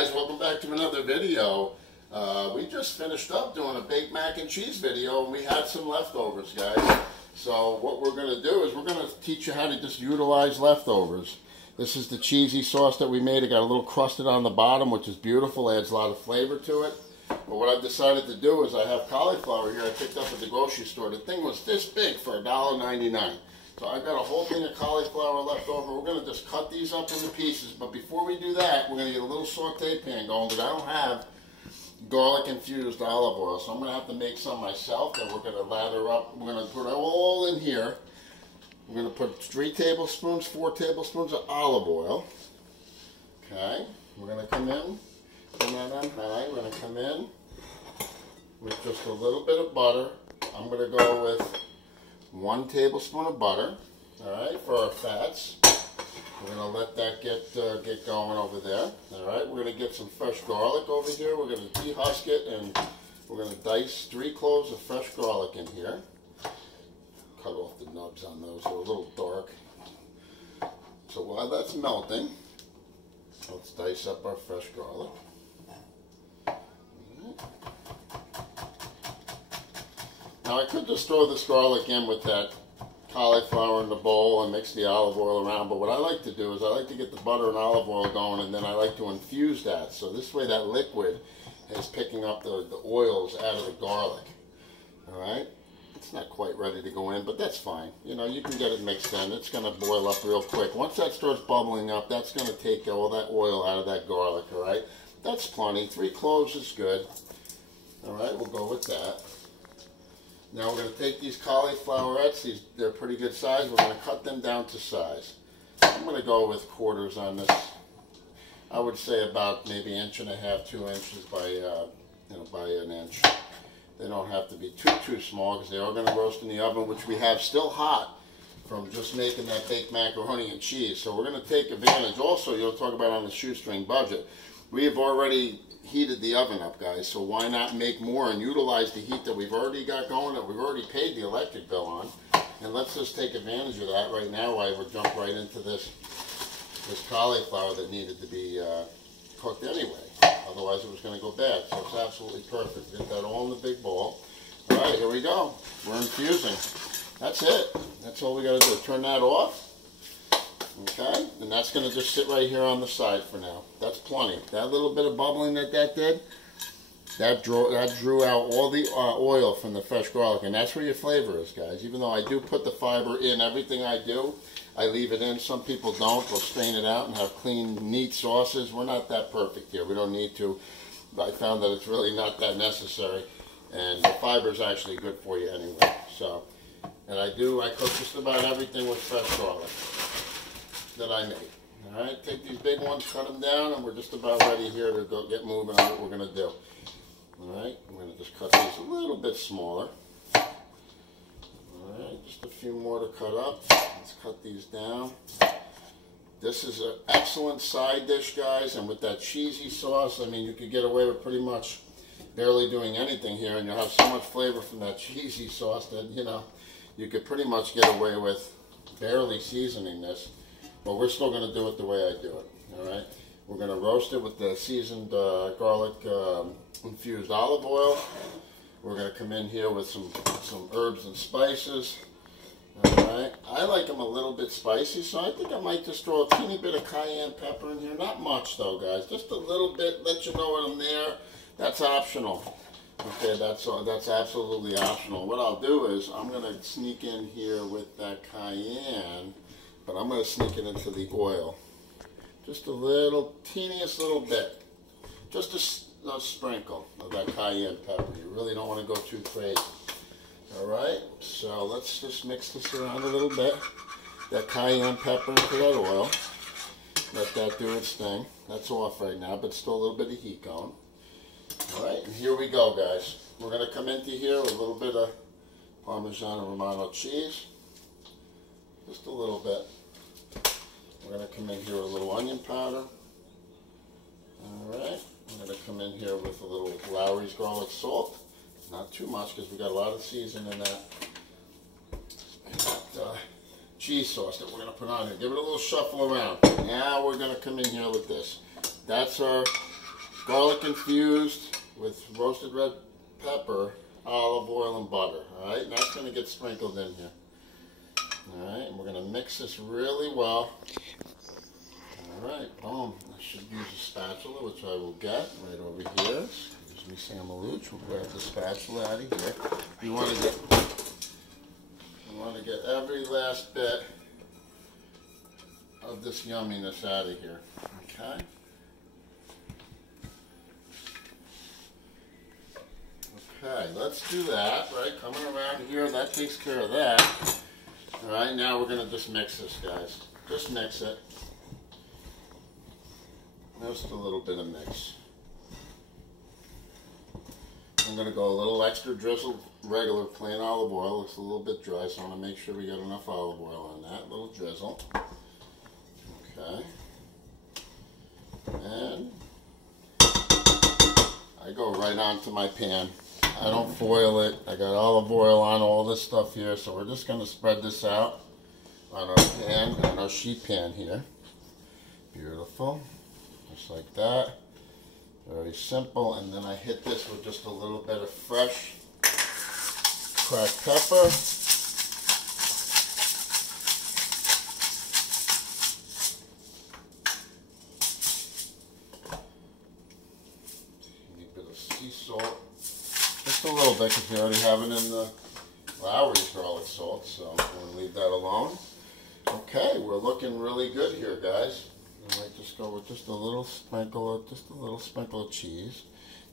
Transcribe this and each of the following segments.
guys, welcome back to another video. We just finished up doing a baked mac and cheese video and we had some leftovers, guys. So what we're going to do is we're going to teach you how to just utilize leftovers. This is the cheesy sauce that we made. It got a little crusted on the bottom, which is beautiful, adds a lot of flavor to it. But what I've decided to do is I have cauliflower here I picked up at the grocery store. The thing was this big for $1.99. So I've got a whole thing of cauliflower left over. We're going to just cut these up into pieces. But before we do that, we're going to get a little saute pan going because I don't have garlic infused olive oil. So I'm going to have to make some myself and we're going to lather up. We're going to put it all in here. We're going to put 3 tablespoons, 4 tablespoons of olive oil. Okay. We're going to come in. Turn that on high. We're going to come in with just a little bit of butter. I'm going to go with 1 tablespoon of butter, all right, for our fats. We're going to let that get going over there, all right. We're going to get some fresh garlic over here. We're going to dehusk it, and we're going to dice 3 cloves of fresh garlic in here. Cut off the nubs on those. They're a little dark. So while that's melting, let's dice up our fresh garlic. Now I could just throw this garlic in with that cauliflower in the bowl and mix the olive oil around, but what I like to do is I like to get the butter and olive oil going, and then I like to infuse that. So this way that liquid is picking up the oils out of the garlic. Alright? It's not quite ready to go in, but that's fine. You know, you can get it mixed in. It's going to boil up real quick. Once that starts bubbling up, that's going to take all that oil out of that garlic, alright? That's plenty. 3 cloves is good. Alright, we'll go with that. Now we're going to take these cauliflowerettes, they're pretty good size, we're going to cut them down to size. I'm going to go with quarters on this. I would say about maybe 1.5 inches, 2 inches by an inch. They don't have to be too small because they are going to roast in the oven, which we have still hot from just making that baked macaroni and cheese. So we're going to take advantage. Also, you'll talk about on the shoestring budget. We have already heated the oven up, guys, so why not make more and utilize the heat that we've already got going, that we've already paid the electric bill on, and let's just take advantage of that right now while we jump right into this cauliflower that needed to be cooked anyway. Otherwise it was going to go bad, so it's absolutely perfect. Get that all in the big bowl. All right, here we go. We're infusing. That's it. That's all we got to do. Turn that off. Okay, and that's going to just sit right here on the side for now. That's plenty. That little bit of bubbling that did, that drew out all the oil from the fresh garlic, and that's where your flavor is, guys. Even though I do put the fiber in everything I do, I leave it in. Some people don't. They'll strain it out and have clean, neat sauces. We're not that perfect here. We don't need to. I found that it's really not that necessary, and the fiber is actually good for you anyway. So, and I cook just about everything with fresh garlic that I make. Alright, take these big ones, cut them down, and we're just about ready here to go get moving on what we're going to do. Alright, I'm going to just cut these a little bit smaller. Alright, just a few more to cut up. Let's cut these down. This is an excellent side dish, guys, and with that cheesy sauce, I mean, you could get away with pretty much barely doing anything here, and you'll have so much flavor from that cheesy sauce that, you know, you could pretty much get away with barely seasoning this. But we're still going to do it the way I do it, all right? We're going to roast it with the seasoned garlic infused olive oil. We're going to come in here with some herbs and spices, all right? I like them a little bit spicy, so I think I might just throw a teeny bit of cayenne pepper in here. Not much, though, guys. Just a little bit, let you know when I'm there. That's optional. Okay, that's absolutely optional. What I'll do is I'm going to sneak in here with that cayenne, but I'm going to sneak it into the oil. Just a little, teeniest little bit. Just a sprinkle of that cayenne pepper. You really don't want to go too crazy. Alright, so let's just mix this around a little bit. That cayenne pepper into that oil. Let that do its thing. That's off right now, but still a little bit of heat going. Alright, and here we go, guys. We're going to come into here with a little bit of Parmesan and Romano cheese. Just a little bit. We're going to come in here with a little onion powder. Alright, I'm going to come in here with a little Lowry's garlic salt. Not too much because we got a lot of seasoning in that. And that cheese sauce that we're going to put on here. Give it a little shuffle around. Now we're going to come in here with this. That's our garlic infused with roasted red pepper, olive oil, and butter. All right, and that's going to get sprinkled in here. All right, and we're going to mix this really well. All right, boom. I should use a spatula, which I will get right over here. Excuse me, Sam Malouch. We'll grab the spatula out of here. You want to get every last bit of this yumminess out of here. Okay. Okay, let's do that. Right, coming around here, that takes care of that. All right, now we're going to just mix this, guys. Just mix it. Just a little bit of mix. I'm going to go a little extra drizzled regular plain olive oil. Looks a little bit dry, so I want to make sure we get enough olive oil on that. A little drizzle. Okay. And I go right onto my pan. I don't foil it. I got olive oil on all this stuff here, so we're just going to spread this out on our pan, on our sheet pan here. Beautiful. Just like that. Very simple. And then I hit this with just a little bit of fresh cracked pepper. A bit of sea salt. Just a little bit because we already have it in the Lowry's garlic salt, so I'm going to leave that alone. Okay, we're looking really good here, guys. I might just go with just a little sprinkle of cheese.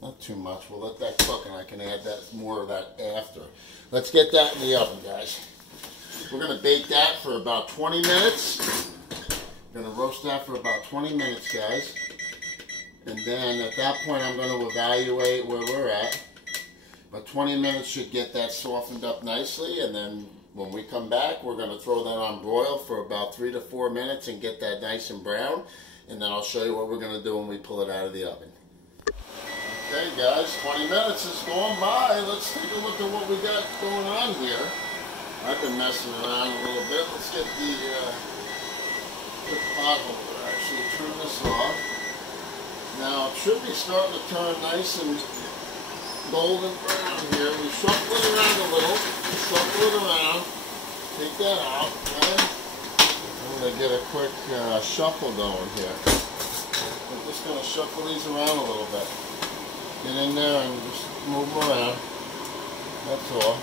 Not too much. We'll let that cook, and I can add that more of that after. Let's get that in the oven, guys. We're going to bake that for about 20 minutes. We're going to roast that for about 20 minutes, guys. And then at that point, I'm going to evaluate where we're at. But 20 minutes should get that softened up nicely, and then when we come back, we're going to throw that on broil for about 3 to 4 minutes and get that nice and brown. And then I'll show you what we're going to do when we pull it out of the oven. Okay, guys, 20 minutes is going by. Let's take a look at what we got going on here. I've been messing around a little bit. Let's get the pot holder. Actually, turn this off. Now, it should be starting to turn nice and golden brown here. We shuffle it around a little. Shuffle it around. Take that out. Okay? I'm going to get a quick shuffle going here. I'm just going to shuffle these around a little bit. Get in there and just move them around. That's all.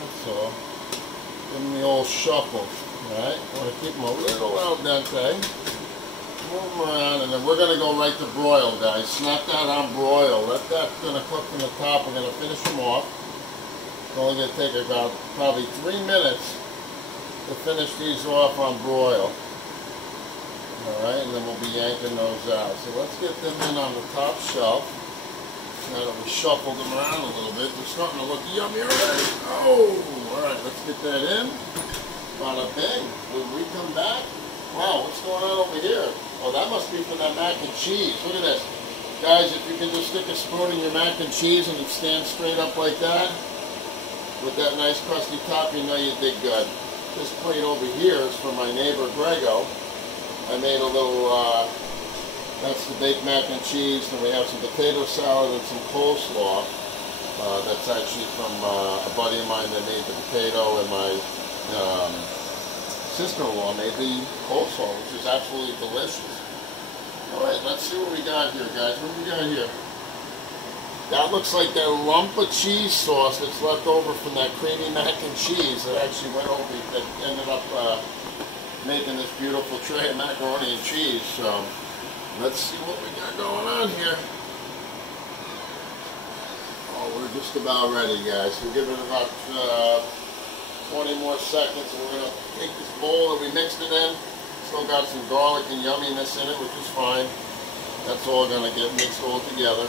That's all. Give them the old shuffle. Alright? Want to keep them a little al dente. Move them around, and then we're going to go right to broil, guys. Snap that on broil. Let that going to cook from the top. We're going to finish them off. It's only going to take about probably 3 minutes to finish these off on broil. Alright, and then we'll be yanking those out. So let's get them in on the top shelf. Now that we shuffled them around a little bit, they're starting to look yummy already. Oh! Alright, let's get that in. Bada bing. When we come back, wow, what's going on over here? Oh, that must be for that mac and cheese. Look at this. Guys, if you can just stick a spoon in your mac and cheese and it stands straight up like that, with that nice crusty top, you know you did good. This plate over here is from my neighbor Grego. I made a little, that's the baked mac and cheese, and we have some potato salad and some coleslaw. That's actually from a buddy of mine that made the potato, and my sister-in-law made the coleslaw, which is absolutely delicious. Alright, let's see what we got here, guys. What do we got here? That looks like that lump of cheese sauce that's left over from that creamy mac and cheese that actually went over, that ended up making this beautiful tray of macaroni and cheese. So let's see what we got going on here. Oh, we're just about ready, guys. We'll give it about 20 more seconds, and we're going to take this bowl that we mixed it in. Still got some garlic and yumminess in it, which is fine. That's all going to get mixed all together.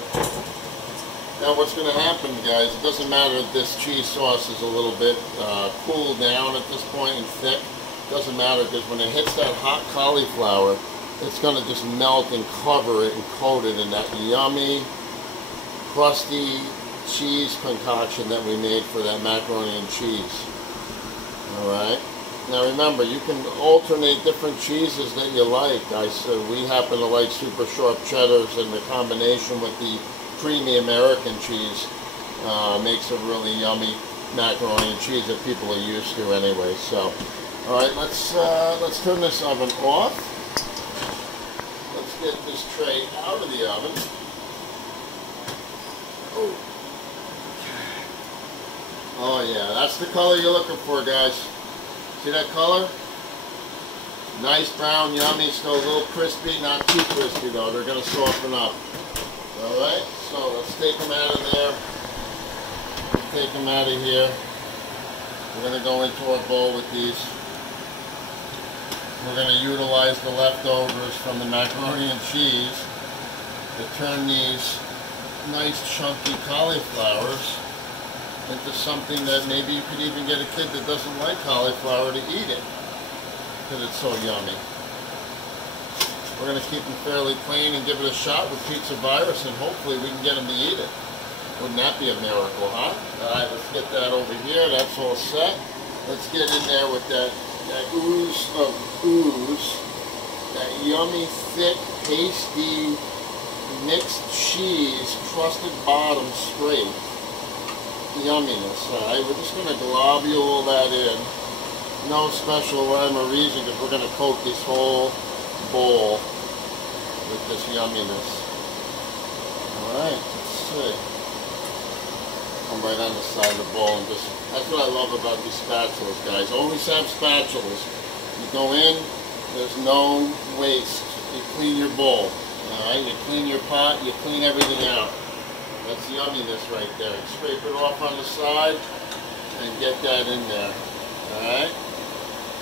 Now what's going to happen, guys, it doesn't matter if this cheese sauce is a little bit cooled down at this point and thick. Doesn't matter, because when it hits that hot cauliflower, it's going to just melt and cover it and coat it in that yummy, crusty cheese concoction that we made for that macaroni and cheese. Alright, Now remember, you can alternate different cheeses that you like. We happen to like super sharp cheddars, and the combination with the creamy American cheese makes a really yummy macaroni and cheese that people are used to anyway. So, all right, let's turn this oven off. Let's get this tray out of the oven. Oh yeah, that's the color you're looking for, guys. See that color? Nice brown, yummy, still a little crispy, not too crispy though. They're going to soften up. Alright, so let's take them out of there. Take them out of here. We're going to go into our bowl with these. We're going to utilize the leftovers from the macaroni and cheese to turn these nice chunky cauliflowers into something that maybe you could even get a kid that doesn't like cauliflower to eat it, because it's so yummy. We're going to keep them fairly plain and give it a shot with pizza virus, and hopefully we can get them to eat it. Wouldn't that be a miracle, huh? Alright, let's get that over here. That's all set. Let's get in there with that ooze of ooze. That yummy, thick, pasty, mixed cheese, crusted bottom straight. Yumminess. Alright, we're just going to globule all that in. No special rhyme or reason, because we're going to coat this whole bowl with this yumminess. Alright, let's see. Come right on the side of the bowl and just, that's what I love about these spatulas, guys. Always have spatulas. You go in, there's no waste. You clean your bowl. Alright, you clean your pot, you clean everything out. That's yumminess right there. Scrape it off on the side and get that in there. Alright?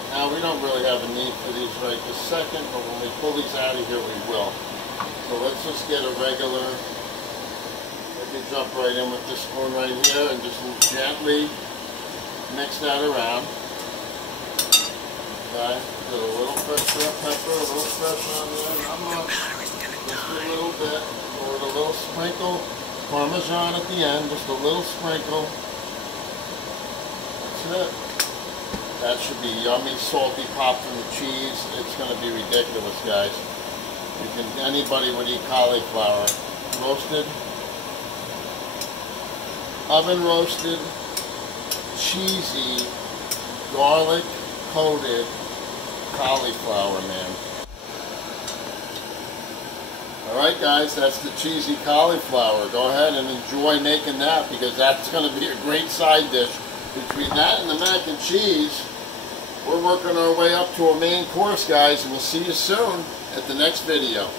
Now we don't really have a need for these right this second, but when we pull these out of here we will. So let's just get a regular, we can jump right in with this spoon right here and just gently mix that around. Okay? Put a little fresh pepper, a little fresh on there, not much. Just a little bit. Go with a little sprinkle. Parmesan at the end, just a little sprinkle. That's it. That should be yummy, salty pop from the cheese. It's going to be ridiculous, guys. Anybody would eat cauliflower. Roasted, oven roasted, cheesy, garlic coated cauliflower, man. Alright guys, that's the cheesy cauliflower. Go ahead and enjoy making that, because that's going to be a great side dish. Between that and the mac and cheese, we're working our way up to a main course, guys, and we'll see you soon at the next video.